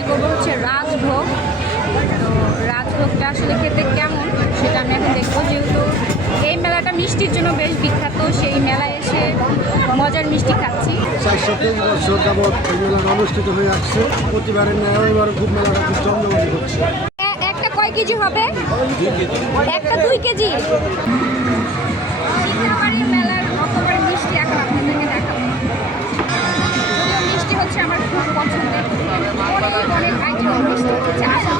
Try করব হচ্ছে রাজভোগ। তো রাজভোগটা আসলে খেতে কেমন সেটা আমি এখন দেখব। যেহেতু এই মেলাটা মিষ্টির জন্য বেশ বিখ্যাত সেই মেলায় এসে মজার মিষ্টি খাচ্ছি। চারশো তেইশ বছর যাবৎ এই মেলাটা অনুষ্ঠিত হয়ে আসছে। প্রতিবারের ন্যায় খুব মেলাটা খুব জমজমাটি হচ্ছে। একটা কয় কেজি হবে? একটা দুই কেজি? পছন্দের অনেক আইটেম মিষ্টি হচ্ছে মিষ্টি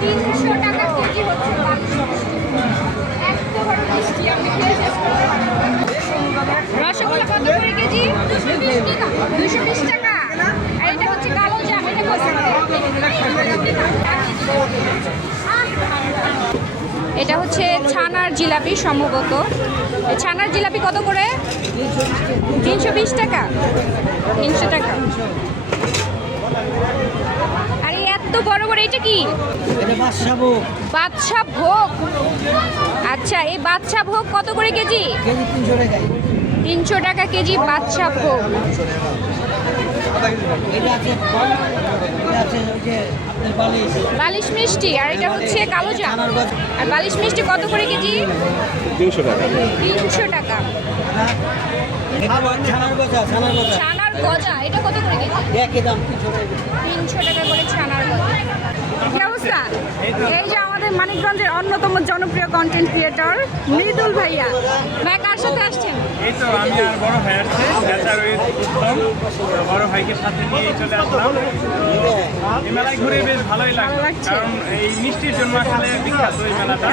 তিনশো টাকা রসগোল্লা কত করে কেজি? দুশো বিশ টাকা। হচ্ছে কালো জাম এটা কত এটা হচ্ছে ছানার জিলাপি সম্ভবত। ছানার জিলাপি কত করে? তিনশো বিশ টাকা। তিনশো টাকা। আরে এত বড় বড় এটা কি? বাদশা ভোগ। আচ্ছা এই বাদশা ভোগ কত করে কেজি? কেজি তিনশো টাকায়। তিনশো টাকা কেজি বাদশা ভোগ। বালিশ। বালিশ মিষ্টি আর এটা হচ্ছে কালো জাম। আর বালিশ মিষ্টি কত করে কেজি? তিনশো টাকা। তিনশো টাকা। ছানার গজা ছানার গজা ছানার গজা এটা কত করে কেজি? তিনশো টাকা। তিনশো টাকা করে ছানার গজা। কি অবস্থা? এই যে আমাদের মানিকগঞ্জের অন্যতম জনপ্রিয় কন্টেন্ট ক্রিয়েটর মৃদুল ভাইয়া। এই তো আমি আর বড় ভাই আসছে উত্তম। বড় ভাইকে সাথে নিয়ে চলে আসলাম। এই মেলায় ঘুরে বেশ ভালোই লাগল কারণ এই মিষ্টির জন্য আসলে বিখ্যাত এই মেলাটা।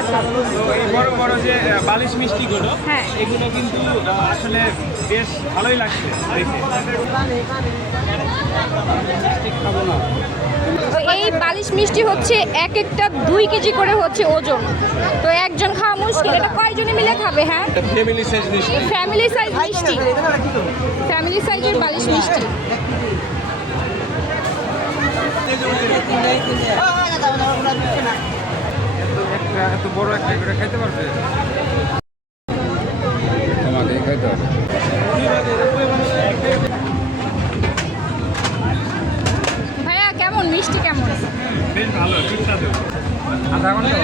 তো এই বড় বড় যে বালিশ মিষ্টিগুলো হ্যাঁ। এগুলো কিন্তু আসলে বেশ ভালোই লাগছে এই বালিশ মিষ্টি হচ্ছে এক একটা দুই কেজি করে হচ্ছে ওজন। তো একজন খাওয়া মুশকিল এটা কয়জনে মিলে খাবে হ্যাঁ? ফ্যামিলি সাইজ মিষ্টি। ফ্যামিলি সাইজ মিষ্টি। ফ্যামিলি সাইজের বালিশ মিষ্টি। ভাইয়া কেমন? মিষ্টি কেমন? আধা ঘণ্টা।